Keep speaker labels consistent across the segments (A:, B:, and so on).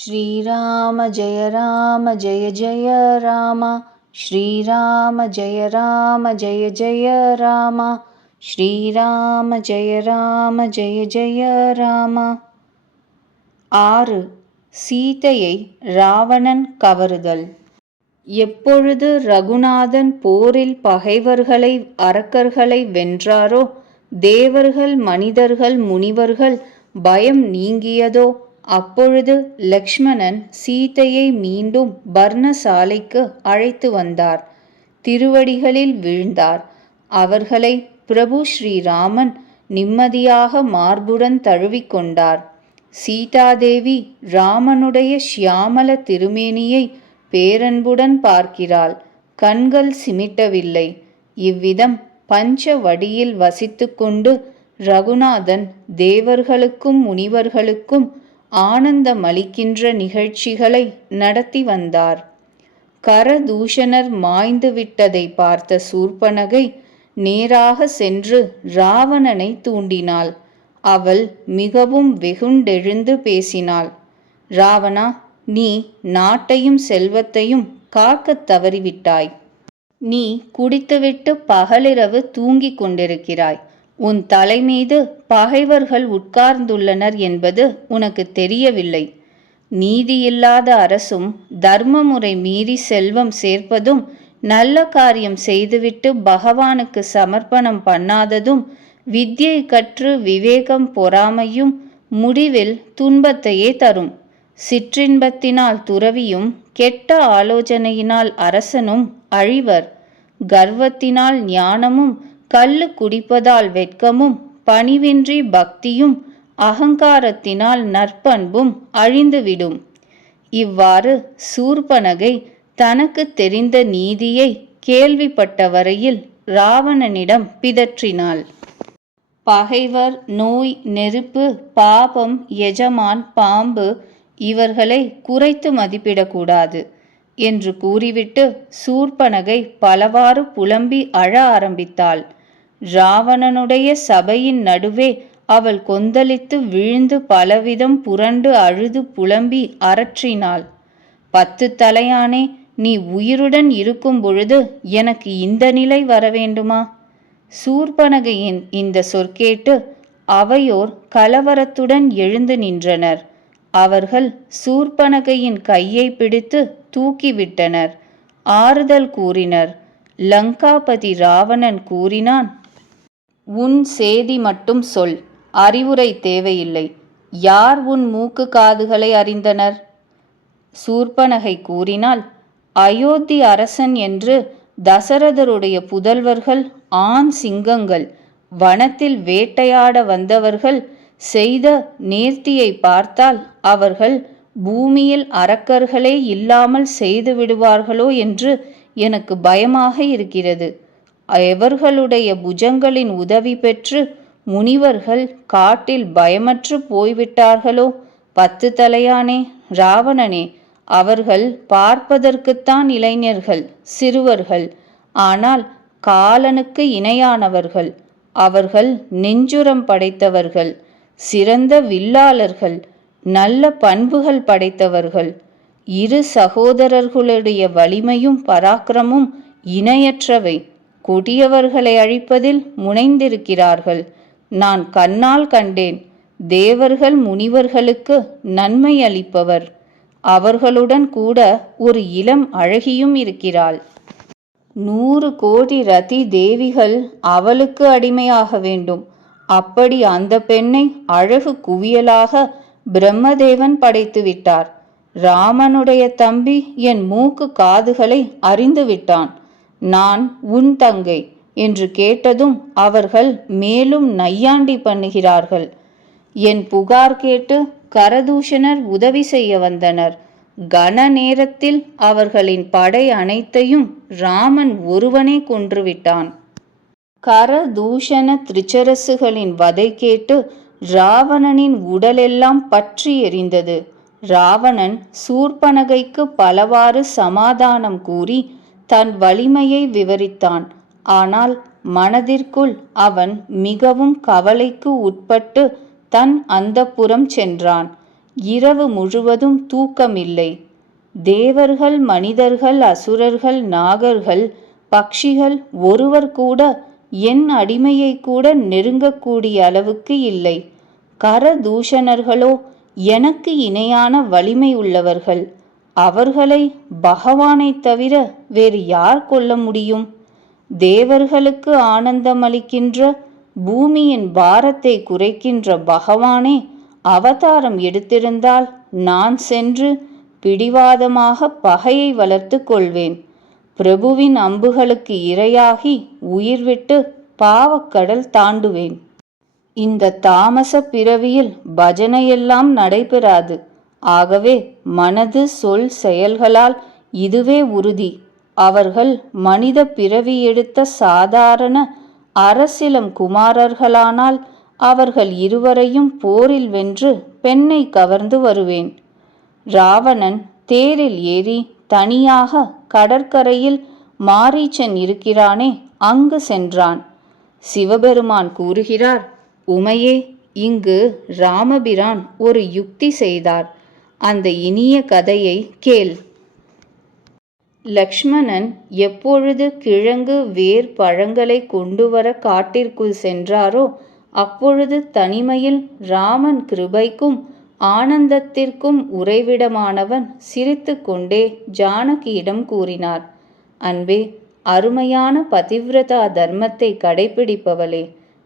A: श्रीराम जय राम जय जय राम श्रीराम जय राम जय जय राम श्रीराम जय राम जय जय ராம ஆறு சீதையை ராவணன் கவருதல் எப்பொழுது ரகுநாதன் போரில் பகைவர்களை அரக்கர்களை வென்றாரோ தேவர்கள் மனிதர்கள் முனிவர்கள் பயம் நீங்கியதோ அப்பொழுது லக்ஷ்மணன் சீதையை மீண்டும் பர்ணசாலைக்கு அழைத்து வந்தார். திருவடிகளில் வீழ்ந்தார். அவர்களை பிரபு ஸ்ரீராமன் நிம்மதியாக மார்புடன் தழுவிக்கொண்டார். சீதாதேவி ராமனுடைய ஷியாமல திருமேனியை பேரன்புடன் பார்க்கிறாள். கண்கள் சிமிட்டவில்லை. இவ்விதம் பஞ்ச வடியில் வசித்துக்கொண்டு ரகுநாதன் தேவர்களுக்கும் முனிவர்களுக்கும் ஆனந்தமளிக்கின்ற நிகழ்ச்சிகளை நடத்தி வந்தார். கரதூஷணர் மாய்ந்து விட்டதை பார்த்த சூர்பனகை நேராக சென்று ராவணனை தூண்டினாள். அவள் மிகவும் வெகுண்டெழுந்து பேசினாள். ராவணா நீ நாட்டையும் செல்வத்தையும் காக்கத் தவறிவிட்டாய். நீ குடித்துவிட்டு பகலிரவு தூங்கிக் கொண்டிருக்கிறாய். உன் தலைமீது பகைவர்கள் உட்கார்ந்துள்ளனர் என்பது உனக்கு தெரியவில்லை. நீதியில்லாத அரசும் தர்மமுறை மீறி செல்வம் சேர்ப்பதும் நல்ல காரியம் செய்துவிட்டு பகவானுக்கு சமர்ப்பணம் பண்ணாததும் வித்யை கற்று விவேகம் பொறாமையும் முடிவில் துன்பத்தையே தரும். சிற்றின்பத்தினால் துறவியும் கெட்ட ஆலோசனையினால் அரசனும் அழிவர். கர்வத்தினால் ஞானமும் கள்ளு குடிப்பதால் வெட்கமும் பணிவின்றி பக்தியும் அகங்காரத்தினால் நற்பண்பும் அழிந்துவிடும். இவ்வாறு சூர்பனகை தனக்கு தெரிந்த நீதியை கேள்விப்பட்ட வரையில் ராவணனிடம் பிதற்றினாள். பகைவர் நோய் நெருப்பு பாபம் எஜமான் பாம்பு இவர்களை குறைத்து மதிப்பிடக்கூடாது என்று கூறிவிட்டு சூர்பனகை பலவாறு புலம்பி அழ ஆரம்பித்தாள். ராவணனுடைய சபையின் நடுவே அவள் கொந்தளித்து விழுந்து பலவிதம் புரண்டு அழுது புலம்பி அரற்றினாள். பத்து தலையானே நீ உயிருடன் இருக்கும் பொழுது எனக்கு இந்த நிலை வர வேண்டுமா சூர்பனகையின் இந்த சொற்கேட்டு அவையோர் கலவரத்துடன் எழுந்து நின்றனர். அவர்கள் சூர்பனகையின் கையை பிடித்து தூக்கிவிட்டனர். ஆறுதல் கூறினர். லங்காபதி ராவணன் கூறினான் உன் சேதி மட்டும் சொல். அறிவுரை தேவையில்லை. யார் உன் மூக்கு காதுகளை அறிந்தனர்? சூர்பனகை கூறினால் அயோத்தி அரசன் என்று தசரதருடைய புதல்வர்கள் ஆண் சிங்கங்கள் வனத்தில் வேட்டையாட வந்தவர்கள் செய்த நேர்த்தியை பார்த்தால் அவர்கள் பூமியில் அரக்கர்களே இல்லாமல் செய்து விடுவார்களோ என்று எனக்கு பயமாக இருக்கிறது. எவர்களுடைய புஜங்களின் உதவி பெற்று முனிவர்கள் காட்டில் பயமற்று போய்விட்டார்களோ? பத்து தலையானே ராவணனே அவர்கள் பார்ப்பதற்குத்தான் இளைஞர்கள் சிறுவர்கள். ஆனால் காலனுக்கு இணையானவர்கள் அவர்கள் நெஞ்சுரம் படைத்தவர்கள் சிறந்த வில்லாளர்கள் நல்ல பண்புகள் படைத்தவர்கள். இரு சகோதரர்களுடைய வலிமையும் பராக்கிரமும் இணையற்றவை. கொடியவர்களை அழிப்பதில் முனைந்திருக்கிறார்கள். நான் கண்ணால் கண்டேன். தேவர்கள் முனிவர்களுக்கு நன்மை அளிப்பவர். அவர்களுடன் கூட ஒரு இளம் அழகியும் இருக்கிறாள். நூறு கோடி ரதி தேவிகள் அவளுக்கு அடிமையாக வேண்டும். அப்படி அந்த பெண்ணை அழகு குவியலாக பிரம்மதேவன் படைத்து விட்டார். ராமனுடைய தம்பி என் மூக்கு காதுகளை அறிந்து விட்டான். நான் உன் தங்கை என்று கேட்டதும் அவர்கள் மேலும் நையாண்டி பண்ணுகிறார்கள். என் புகார் கேட்டு கரதூஷணர் உதவி செய்ய வந்தனர். கன நேரத்தில் அவர்களின் படை அனைத்தையும் ராமன் ஒருவனே கொன்றுவிட்டான். கரதூஷண திரிச்சரசுகளின் வதை கேட்டு ராவணனின் உடலெல்லாம் பற்றி எரிந்தது. ராவணன் சூர்பனகைக்கு பலவாறு சமாதானம் கூறி தன் வலிமையை விவரித்தான். ஆனால் மனதிற்குள் அவன் மிகவும் கவலைக்கு உட்பட்டு தன் அந்தப்புறம் சென்றான். இரவு முழுவதும் தூக்கமில்லை. தேவர்கள் மனிதர்கள் அசுரர்கள் நாகர்கள் பக்ஷிகள் ஒருவர் கூட என் அடிமையை கூட நெருங்கக்கூடிய அளவுக்கு இல்லை. கரதூஷணர்களோ எனக்கு இணையான வலிமை உள்ளவர்கள். அவர்களை பகவானைத் தவிர வேறு யார் கொல்ல முடியும்? தேவர்களுக்கு ஆனந்தமளிக்கின்ற பூமியின் பாரத்தை குறைக்கின்ற பகவானே அவதாரம் எடுத்திருந்தால் நான் சென்று பிடிவாதமாக பகையை வளர்த்து கொள்வேன். பிரபுவின் அம்புகளுக்கு இரையாகி உயிர் விட்டு பாவக்கடல் தாண்டுவேன். இந்த தாமச பிறவியில் பஜனையெல்லாம் நடைபெறாது. ஆகவே மனது சொல் செயல்களால் இதுவே உறுதி. அவர்கள் மனித பிறவி எடுத்த சாதாரண அரசிலம் குமாரர்களானால் அவர்கள் இருவரையும் போரில் வென்று பெண்ணை கவர்ந்து வருவேன். ராவணன் தேரில் ஏறி தனியாக கடற்கரையில் மாரீச்சன் இருக்கிறானே அங்கு சென்றான். சிவபெருமான் கூறுகிறார் உமையே இங்கு ராமபிரான் ஒரு யுக்தி செய்தார். அந்த இனிய கதையை கேள். லக்ஷ்மணன் எப்பொழுது கிழங்கு வேர் பழங்களை கொண்டு வர காட்டிற்குள் சென்றாரோ அப்பொழுது தனிமையில் ராமன் கிருபைக்கும் ஆனந்தத்திற்கும் உறைவிடமானவன் சிரித்து கொண்டே ஜானகியிடம் கூறினார் அன்பே அருமையான பதிவிரதா தர்மத்தை கடைபிடிப்பவளே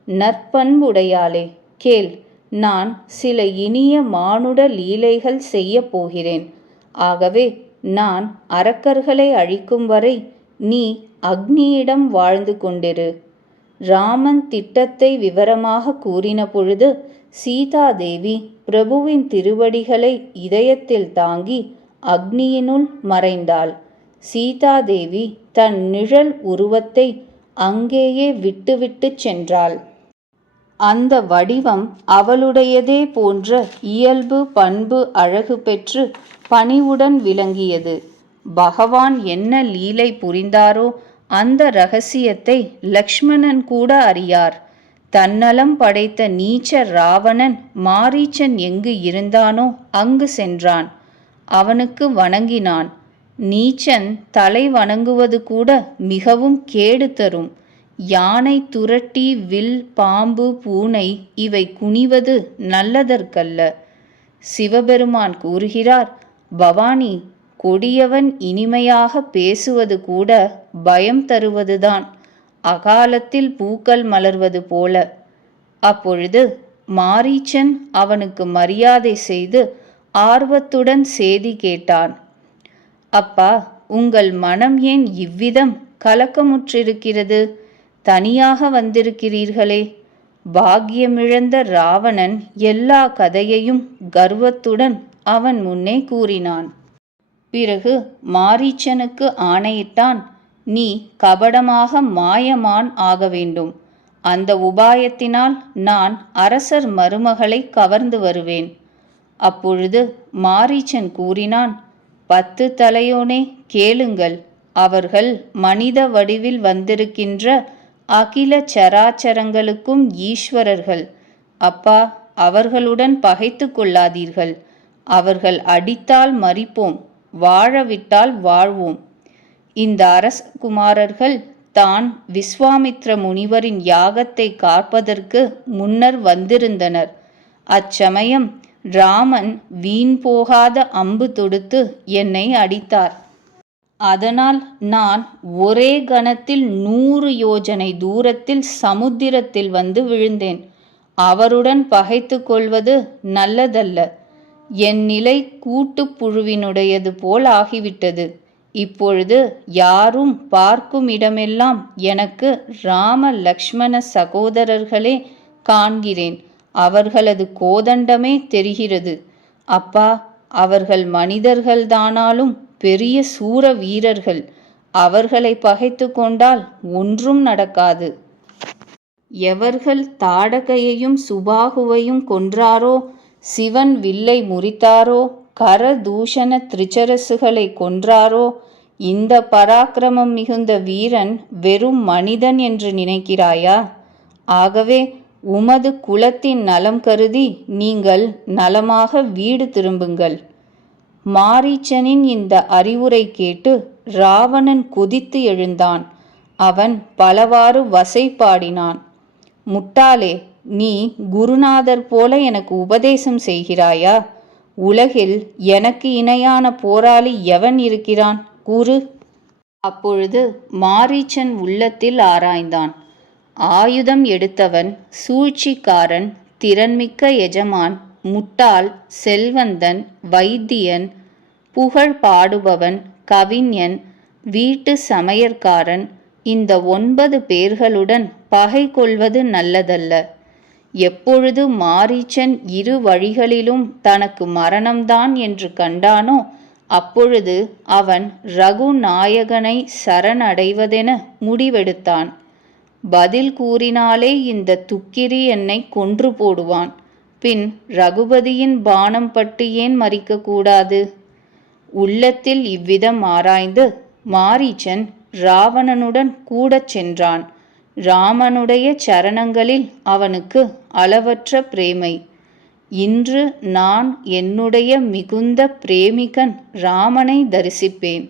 A: நற்பண்புடையாளே கேள். நான் சில இனிய மானுட லீலைகள் செய்யப் போகிறேன். ஆகவே நான் அரக்கர்களை அழிக்கும் வரை நீ அக்னியிடம் வாழ்ந்து கொண்டிரு. ராமன் திட்டத்தை விவரமாக கூறின பொழுது சீதாதேவி பிரபுவின் திருவடிகளை இதயத்தில் தாங்கி அக்னியினுள் மறைந்தாள். சீதாதேவி தன் நிழல் உருவத்தை அங்கேயே விட்டுவிட்டு சென்றாள். அந்த வடிவம் அவளுடையதே போன்ற இயல்பு பண்பு அழகு பெற்று பணிவுடன் விளங்கியது. பகவான் என்ன லீலை புரிந்தாரோ அந்த ரகசியத்தை லக்ஷ்மணன் கூட அறியார். தன்னலம் படைத்த நீச்ச ராவணன் மாரீச்சன் எங்கு இருந்தானோ அங்கு சென்றான். அவனுக்கு வணங்கினான். நீச்சன் தலை வணங்குவது கூட மிகவும் கேடு தரும். யானை துரட்டி வில் பாம்பு பூனை இவை குனிவது நல்லதற்கல்ல. சிவபெருமான் கூறுகிறார் பவானி கொடியவன் இனிமையாக பேசுவது கூட பயம் தருவதுதான். அகாலத்தில் பூக்கள் மலர்வது போல. அப்பொழுது மாரீச்சன் அவனுக்கு மரியாதை செய்து ஆர்வத்துடன் செய்தி கேட்டான் அப்பா உங்கள் மனம் ஏன் இவ்விதம் கலக்கமுற்றிருக்கிறது? தனியாக வந்திருக்கிறீர்களே. பாக்கியமிழந்த ராவணன் எல்லா கதையையும் கர்வத்துடன் அவன் முன்னே கூறினான். பிறகு மாரீச்சனுக்கு ஆணையிட்டான் நீ கபடமாக மாயமான் ஆக வேண்டும். அந்த உபாயத்தினால் நான் அரசர் மருமகளை கவர்ந்து வருவேன். அப்பொழுது மாரீச்சன் கூறினான் பத்து தலையோனே கேளுங்கள். அவர்கள் மனித வடிவில் வந்திருக்கின்ற அகில சராச்சரங்களுக்கும் ஈஸ்வரர்கள். அப்பா அவர்களுடன் பகைத்து கொள்ளாதீர்கள். அவர்கள் அடித்தால் மறிப்போம் வாழவிட்டால் வாழ்வோம். இந்த அரசகுமாரர்கள் தான் விஸ்வாமித்ர முனிவரின் யாகத்தை காப்பதற்கு முன்னர் வந்திருந்தனர். அச்சமயம் ராமன் வீண் போகாத அம்பு தொடுத்து என்னை அடித்தார். அதனால் நான் ஒரே கணத்தில் நூறு யோஜனை தூரத்தில் சமுத்திரத்தில் வந்து விழுந்தேன். அவருடன் பகைத்து கொள்வது நல்லதல்ல. என் நிலை கூட்டுப்புழுவினுடையது போல் ஆகிவிட்டது. இப்பொழுது யாரும் பார்க்கும் இடமெல்லாம் எனக்கு ராம லக்ஷ்மண சகோதரர்களே காண்கிறேன். அவர்களது கோதண்டமே தெரிகிறது. அப்பா அவர்கள் மனிதர்கள்தானாலும் பெரிய சூர வீரர்கள். அவர்களை பகைத்து கொண்டால் ஒன்றும் நடக்காது. எவர்கள் தாடகையையும் சுபாகுவையும் கொன்றாரோ சிவன் வில்லை முறித்தாரோ கரதூஷண திரிச்சரசுகளை கொன்றாரோ இந்த பராக்கிரமம் மிகுந்த வீரன் வெறும் மனிதன் என்று நினைக்கிறாயா? ஆகவே உமது குலத்தின் நலம் கருதி நீங்கள் நலமாக வீடு திரும்புங்கள். மாரீச்சனின் இந்த அறிவுரை கேட்டு ராவணன் குதித்து எழுந்தான். அவன் பலவாறு வசை பாடினான். முட்டாளே நீ குருநாதர் போல எனக்கு உபதேசம் செய்கிறாயா? உலகில் எனக்கு இணையான போராளி எவன் இருக்கிறான்? கூறு. அப்பொழுது மாரீச்சன் உள்ளத்தில் ஆராய்ந்தான். ஆயுதம் எடுத்தவன் சூழ்ச்சிக்காரன் திறன்மிக்க எஜமான் முட்டாள் செல்வந்தன் வைத்தியன் புகழ் பாடுபவன் கவிஞன் வீட்டு சமையற்காரன் இந்த ஒன்பது பேர்களுடன் பகை கொள்வது நல்லதல்ல. எப்பொழுது மாரீச்சன் இரு வழிகளிலும் தனக்கு மரணம்தான் என்று கண்டானோ அப்பொழுது அவன் ரகுநாயகனை சரணடைவதென முடிவெடுத்தான். பதில் கூறினாலே இந்த துக்கிரி என்னை கொன்று போடுவான். பின் ரகுபதியின் பானம் பட்டு ஏன் மறிக்கக்கூடாது உள்ளத்தில் இவ்விதம் ஆராய்ந்து மாரீச்சன் ராவணனுடன் கூடச் சென்றான். ராமனுடைய சரணங்களில் அவனுக்கு அளவற்ற பிரேமை. இன்று நான் என்னுடைய மிகுந்த பிரேமிகன் ராமனை தரிசிப்பேன்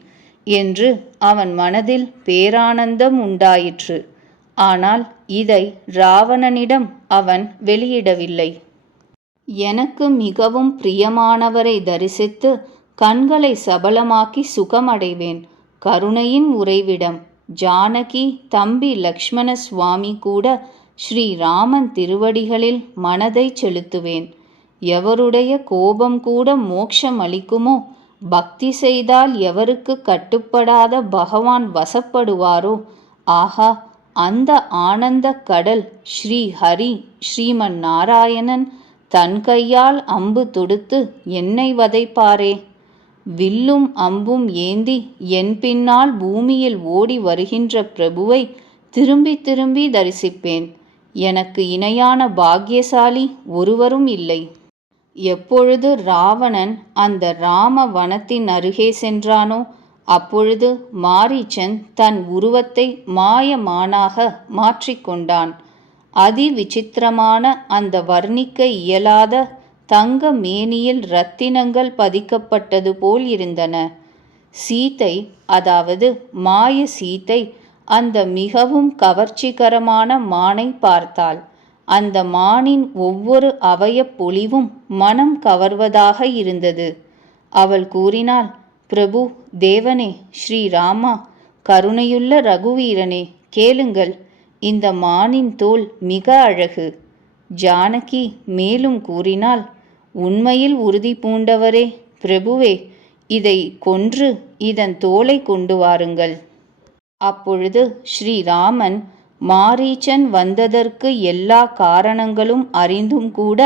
A: என்று அவன் மனதில் பேரானந்தம் உண்டாயிற்று. ஆனால் இதை ராவணனிடம் அவன் வெளியிடவில்லை. எனக்கு மிகவும் பிரியமானவரை தரிசித்து கண்களை சபலமாக்கி சுகமடைவேன். கருணையின் உறைவிடம் ஜானகி தம்பி லக்ஷ்மண சுவாமி கூட ஸ்ரீராமன் திருவடிகளில் மனதை செலுத்துவேன். எவருடைய கோபம் கூட மோட்சம் அளிக்குமோ பக்தி செய்தால் எவருக்கு கட்டுப்படாத பகவான் வசப்படுவாரோ ஆஹா அந்த ஆனந்த கடல் ஸ்ரீ ஹரி ஸ்ரீமன் நாராயணன் தன் கையால் அம்பு தொடுத்து என்னை வதைப்பாரே. வில்லும் அம்பும் ஏந்தி என் பின்னால் பூமியில் ஓடி வருகின்ற பிரபுவை திரும்பி திரும்பி தரிசிப்பேன். எனக்கு இணையான பாக்கியசாலி ஒருவரும் இல்லை. எப்பொழுது ராவணன் அந்த ராம வனத்தின் அருகே சென்றானோ அப்பொழுது மாரீச்சன் தன் உருவத்தை மாயமானாக மாற்றிக்கொண்டான். அதி விசித்திரமான அந்த வர்ணிக்க இயலாத தங்க மேனியில் இரத்தினங்கள் பதிக்கப்பட்டது போல் இருந்தன. சீத்தை அதாவது மாய சீத்தை அந்த மிகவும் கவர்ச்சிகரமான மானை பார்த்தாள். அந்த மானின் ஒவ்வொரு அவயப் பொலிவும் மனம் கவர்வதாக இருந்தது. அவள் கூறினாள் பிரபு தேவனே ஸ்ரீராமா கருணையுள்ள ரகுவீரனே கேளுங்கள். இந்த மானின் தோல் மிக அழகு. ஜானகி மேலும் கூறினால் உண்மையில் உறுதி பூண்டவரே பிரபுவே இதை கொன்று இதன் தோலை கொண்டு வாருங்கள் அப்பொழுது ஸ்ரீராமன் மாரீச்சன் வந்ததற்கு எல்லா காரணங்களும் அறிந்தும் கூட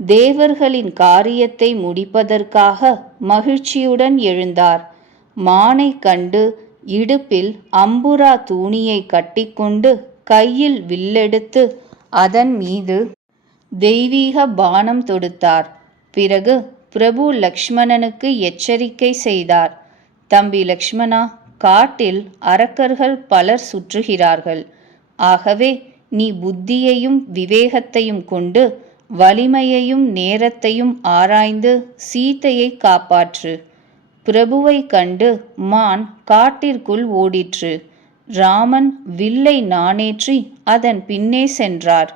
A: தேவர்களின் காரியத்தை முடிப்பதற்காக மகிழ்ச்சியுடன் எழுந்தார். மானை கண்டு இடுப்பில் அம்புரா தூணியை கட்டிக்கொண்டு கையில் வில்லெடுத்து அதன் மீது தெய்வீக பானம் தொடுத்தார். பிறகு பிரபு லக்ஷ்மணனுக்கு எச்சரிக்கை செய்தார். தம்பி லக்ஷ்மணா காட்டில் அரக்கர்கள் பலர் சுற்றுகிறார்கள். ஆகவே நீ புத்தியையும் விவேகத்தையும் கொண்டு வலிமையையும் நேரத்தையும் ஆராய்ந்து சீத்தையை காப்பாற்று. பிரபுவை கண்டு மான் காட்டிற்குள் ஓடிற்று. ராமன் வில்லை நாணேற்றி அதன் பின்னே சென்றார்.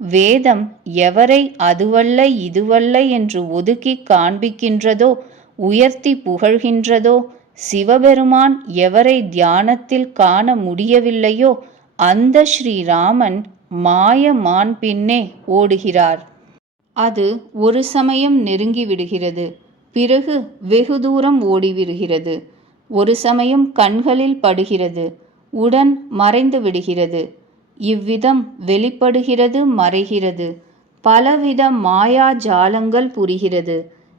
A: வேதம் எவரை அதுவல்ல இதுவல்ல என்று ஒதுக்கி காண்பிக்கின்றதோ உயர்த்தி புகழ்கின்றதோ சிவபெருமான் எவரை தியானத்தில் காண முடியவில்லையோ அந்த ஸ்ரீராமன் மாய மான் பின்னே ஓடுகிறார். அது ஒரு சமயம் நெருங்கி விடுகிறது பிறகு வெகு தூரம் ஓடிவிடுகிறது. ஒரு சமயம் கண்களில் படுகிறது உடன் மறைந்து விடுகிறது. இவ்விதம் வெளிப்படுகிறது மறைகிறது. பலவித மாயாஜாலங்கள் புரிகிறது.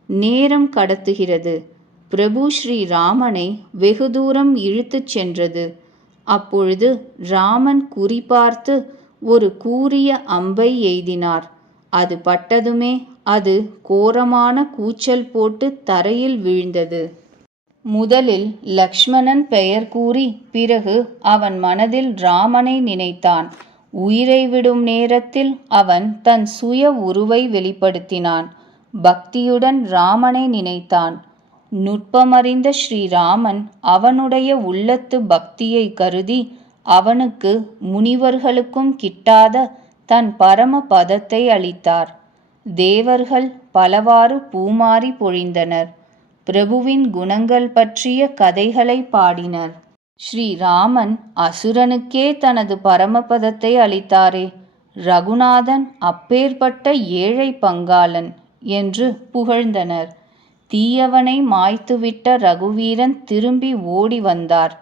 A: நேரம் கடத்துகிறது. பிரபு ஸ்ரீ ராமனை வெகு தூரம் இழுத்துச் சென்றது. அப்பொழுது ராமன் குறிபார்த்து ஒரு கூரிய அம்பை எய்தினார். அது பட்டதுமே அது கோரமான கூச்சல் போட்டு தரையில் வீழ்ந்தது. முதலில் லக்ஷ்மணன் பெயர் கூறி பிறகு அவன் மனதில் ராமனை நினைத்தான். உயிரை விடும் நேரத்தில் அவன் தன் சுய உருவை வெளிப்படுத்தினான். பக்தியுடன் ராமனை நினைத்தான். நுட்பமறிந்த ஸ்ரீராமன் அவனுடைய உள்ளத்து பக்தியை கருதி அவனுக்கு முனிவர்களுக்கும் கிட்டாத தன் பரம பதத்தை அளித்தார். தேவர்கள் பலவாறு பூமாறி பொழிந்தனர். பிரபுவின் குணங்கள் பற்றிய கதைகளை பாடினர். ஸ்ரீராமன் அசுரனுக்கே தனது பரமபதத்தை அளித்தாரே. ரகுநாதன் அப்பேற்பட்ட ஏழை பங்காளன் என்று புகழ்ந்தனர். தீயவனை மாய்த்துவிட்ட ரகுவீரன் திரும்பி ஓடி வந்தார்.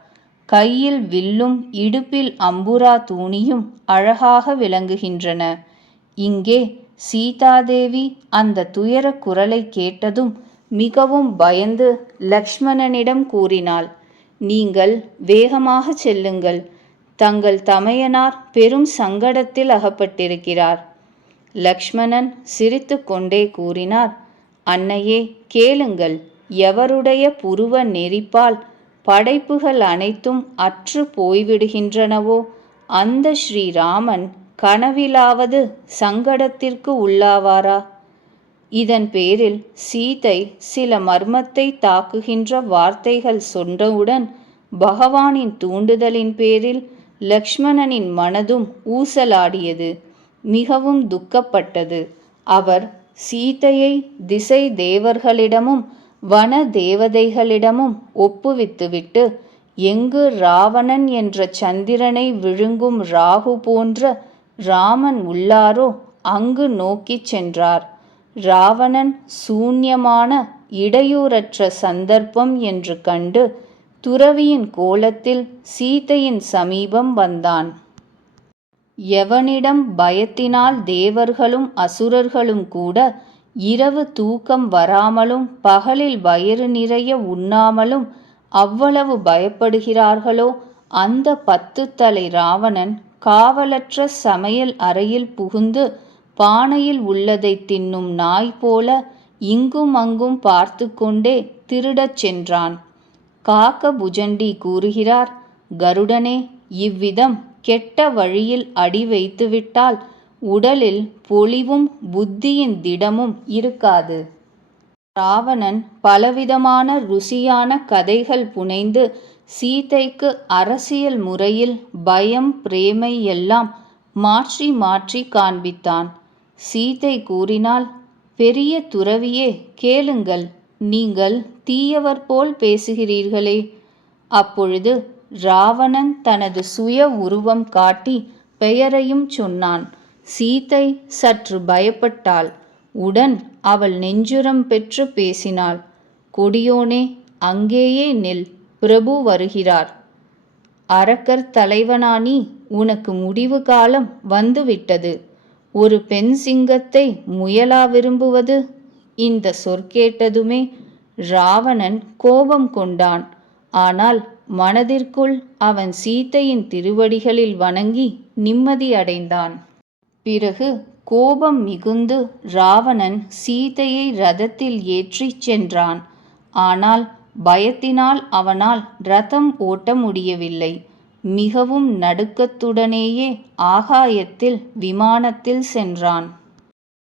A: கையில் வில்லும் இடுப்பில் அம்புரா தூணியும் அழகாக விளங்குகின்றன. இங்கே சீதாதேவி அந்த துயர குரலை கேட்டதும் மிகவும் பயந்து லக்ஷ்மணனிடம் கூறினாள் நீங்கள் வேகமாக செல்லுங்கள். தங்கள் தமையனார் பெரும் சங்கடத்தில் அகப்பட்டிருக்கிறார். லக்ஷ்மணன் சிரித்து கொண்டே கூறினார் அன்னையே கேளுங்கள். எவருடைய புருவ நெறிப்பால் படைப்புகள் அனைத்தும் அற்று போய்விடுகின்றனவோ அந்த ஸ்ரீராமன் கனவிலாவது சங்கடத்திற்கு உள்ளாவாரா? இதன் பேரில் சீதை சில மர்மத்தை தாக்குகின்ற வார்த்தைகள் சொன்னவுடன் பகவானின் தூண்டுதலின் பேரில் லக்ஷ்மணனின் மனதும் ஊசலாடியது மிகவும் துக்கப்பட்டது. அவர் சீதையை திசை தேவர்களிடமும் வன தேவதைகளிடமும் ஒப்புவித்துவிட்டு எங்கு ராவணன் என்ற சந்திரனை விழுங்கும் ராகு போன்ற ராமன் உள்ளாரோ அங்கு நோக்கிச் சென்றார். ராவணன் சூன்யமான இடையூறற்ற சந்தர்ப்பம் என்று கண்டு துறவியின் கோலத்தில் சீதையின் சமீபம் வந்தான். எவனிடம் பயத்தினால் தேவர்களும் அசுரர்களும் கூட இரவு தூக்கம் வராமலும் பகலில் வயிறு நிறைய உண்ணாமலும் அவ்வளவு பயப்படுகிறார்களோ? அந்த பத்து தலை ராவணன் காவலற்ற சமையல் அறையில் புகுந்து பானையில் உள்ளதை தின்னும் நாய் போல இங்கும் அங்கும் பார்த்து கொண்டே திருடச் சென்றான். காக்க புஜண்டி கூறுகிறார் கருடனே இவ்விதம் கெட்ட வழியில் அடி வைத்துவிட்டால் உடலில் பொலிவும் புத்தியின் திடமும் இருக்காது ராவணன் பலவிதமான ருசியான கதைகள் புனைந்து சீதைக்கு அரசியல் முறையில் பயம் பிரேமை எல்லாம் மாற்றி மாற்றி காண்பித்தான். சீதை கூறினால் பெரிய துறவியே கேளுங்கள் நீங்கள் தீயவர் போல் பேசுகிறீர்களே அப்பொழுது ராவணன் தனது சுய உருவம் காட்டி பெயரையும் சொன்னான். சீதை சற்று பயப்பட்டாள். உடன் அவள் நெஞ்சுரம் பெற்று பேசினாள். கொடியோனே அங்கேயே நில் பிரபு வருகிறார். அரக்கர் தலைவனானி உனக்கு முடிவு காலம் வந்துவிட்டது. ஒரு பெண் சிங்கத்தை முயலா விரும்புவது? இந்த சொற்கேட்டதுமே ராவணன் கோபம் கொண்டான். ஆனால் மனதிற்குள் அவன் சீத்தையின் திருவடிகளில் வணங்கி நிம்மதியடைந்தான் பிறகு கோபம் மிகுந்து ராவணன் சீதையை ரதத்தில் ஏற்றிச் சென்றான். ஆனால் பயத்தினால் அவனால் ரதம் ஓட்ட முடியவில்லை. மிகவும் நடுக்கத்துடனேயே ஆகாயத்தில் விமானத்தில் சென்றான்.